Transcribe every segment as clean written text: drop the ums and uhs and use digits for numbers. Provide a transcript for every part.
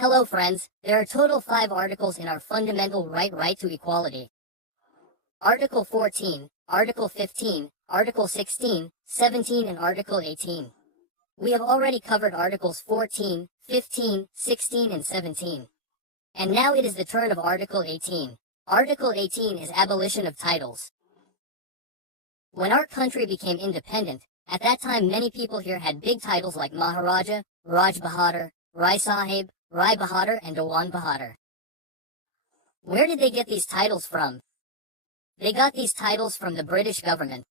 Hello friends, there are total 5 articles in our fundamental right to equality. Article 14, Article 15, Article 16, 17 and Article 18. We have already covered Articles 14, 15, 16 and 17. And now it is the turn of Article 18. Article 18 is abolition of titles. When our country became independent, at that time many people here had big titles like Maharaja, Raj Bahadur, Rai Sahib, Rai Bahadur and Dewan Bahadur. Where did they get these titles from? They got these titles from the British government.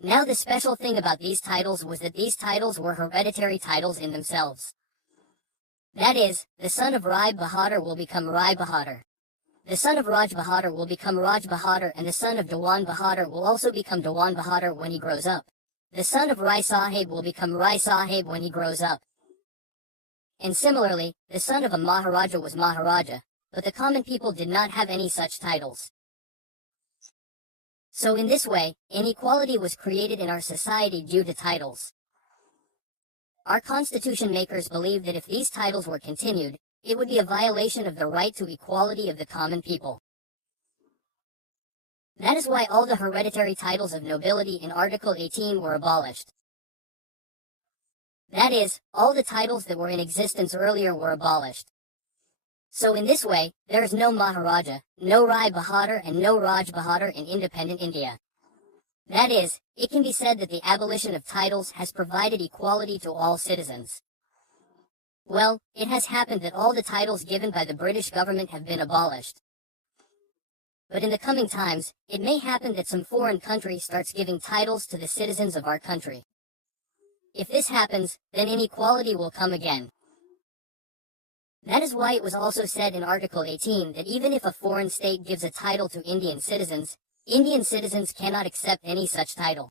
Now the special thing about these titles was that these titles were hereditary titles in themselves. That is, the son of Rai Bahadur will become Rai Bahadur. The son of Raj Bahadur will become Raj Bahadur and the son of Dewan Bahadur will also become Dewan Bahadur when he grows up. The son of Rai Sahib will become Rai Sahib when he grows up. And similarly, the son of a Maharaja was Maharaja, but the common people did not have any such titles. So in this way, inequality was created in our society due to titles. Our constitution makers believed that if these titles were continued, it would be a violation of the right to equality of the common people. That is why all the hereditary titles of nobility in Article 18 were abolished. That is, all the titles that were in existence earlier were abolished. So in this way, there is no Maharaja, no Rai Bahadur and no Raj Bahadur in independent India. That is, it can be said that the abolition of titles has provided equality to all citizens. Well, it has happened that all the titles given by the British government have been abolished. But in the coming times, it may happen that some foreign country starts giving titles to the citizens of our country. If this happens, then inequality will come again. That is why it was also said in Article 18 that even if a foreign state gives a title to Indian citizens cannot accept any such title.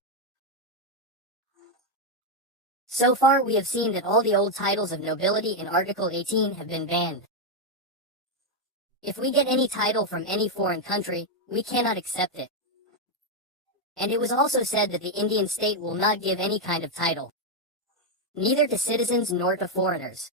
So far we have seen that all the old titles of nobility in Article 18 have been banned. If we get any title from any foreign country, we cannot accept it. And it was also said that the Indian state will not give any kind of title, neither to citizens nor to foreigners.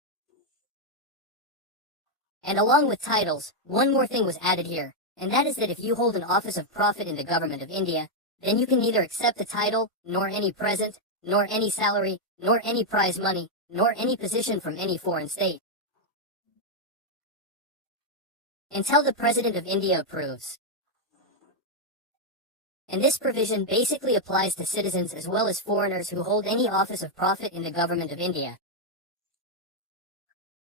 And along with titles, one more thing was added here, and that is that if you hold an office of profit in the government of India, then you can neither accept a title, nor any present, nor any salary, nor any prize money, nor any position from any foreign state, until the President of India approves. And this provision basically applies to citizens as well as foreigners who hold any office of profit in the government of India.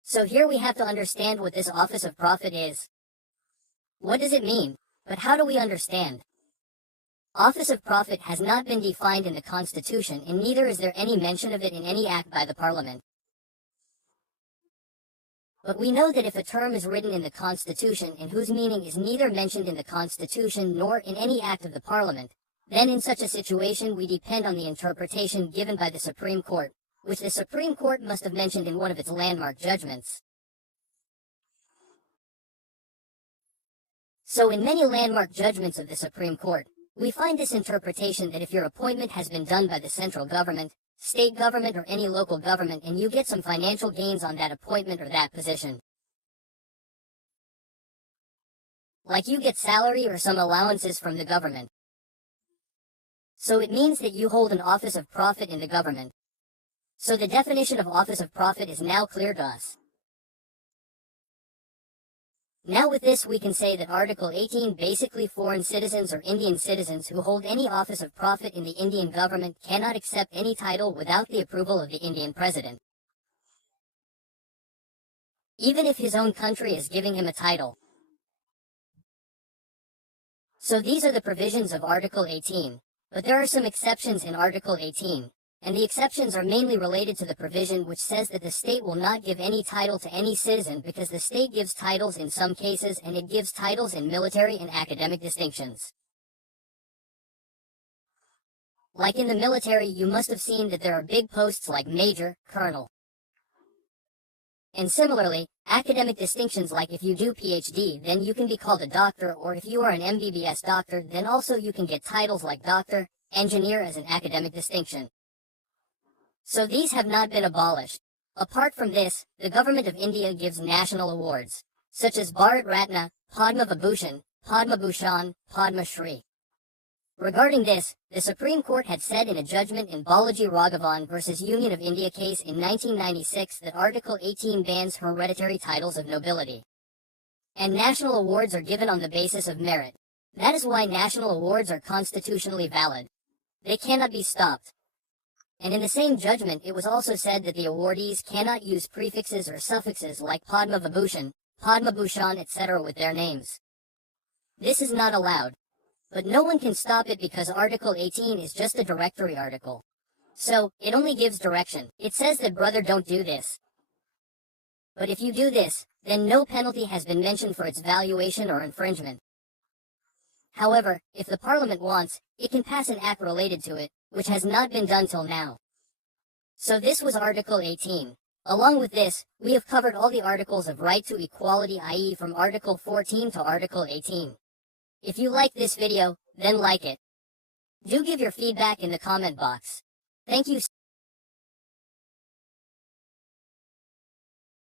So here we have to understand what this office of profit is. What does it mean? But how do we understand? Office of profit has not been defined in the Constitution and neither is there any mention of it in any act by the Parliament. But we know that if a term is written in the Constitution and whose meaning is neither mentioned in the Constitution nor in any act of the Parliament, then in such a situation we depend on the interpretation given by the Supreme Court, which the Supreme Court must have mentioned in one of its landmark judgments. So in many landmark judgments of the Supreme Court, we find this interpretation that if your appointment has been done by the central government, state government or any local government and you get some financial gains on that appointment or that position, like you get salary or some allowances from the government, so it means that you hold an office of profit in the government. So the definition of office of profit is now clear to us. Now with this we can say that Article 18 basically foreign citizens or Indian citizens who hold any office of profit in the Indian government cannot accept any title without the approval of the Indian President, even if his own country is giving him a title. So these are the provisions of Article 18, but there are some exceptions in Article 18. And the exceptions are mainly related to the provision which says that the state will not give any title to any citizen because the state gives titles in some cases and it gives titles in military and academic distinctions. Like in the military, you must have seen that there are big posts like major, colonel. And similarly, academic distinctions like if you do PhD, then you can be called a doctor, or if you are an MBBS doctor, then also you can get titles like doctor, engineer as an academic distinction. So these have not been abolished. Apart from this, the government of India gives national awards, such as Bharat Ratna, Padma Vibhushan, Padma Bhushan, Padma Shri. Regarding this, the Supreme Court had said in a judgment in Balaji Raghavan versus Union of India case in 1996 that Article 18 bans hereditary titles of nobility. And national awards are given on the basis of merit. That is why national awards are constitutionally valid. They cannot be stopped. And in the same judgment it was also said that the awardees cannot use prefixes or suffixes like Padma Vibhushan, Padma Bhushan, etc. with their names. This is not allowed. But no one can stop it because Article 18 is just a directory article. So, it only gives direction. It says that brother don't do this. But if you do this, then no penalty has been mentioned for its valuation or infringement. However, if the Parliament wants, it can pass an act related to it, which has not been done till now. So this was Article 18. Along with this, we have covered all the articles of right to equality, i.e. from Article 14 to Article 18. If you like this video, then like it. Do give your feedback in the comment box. Thank you.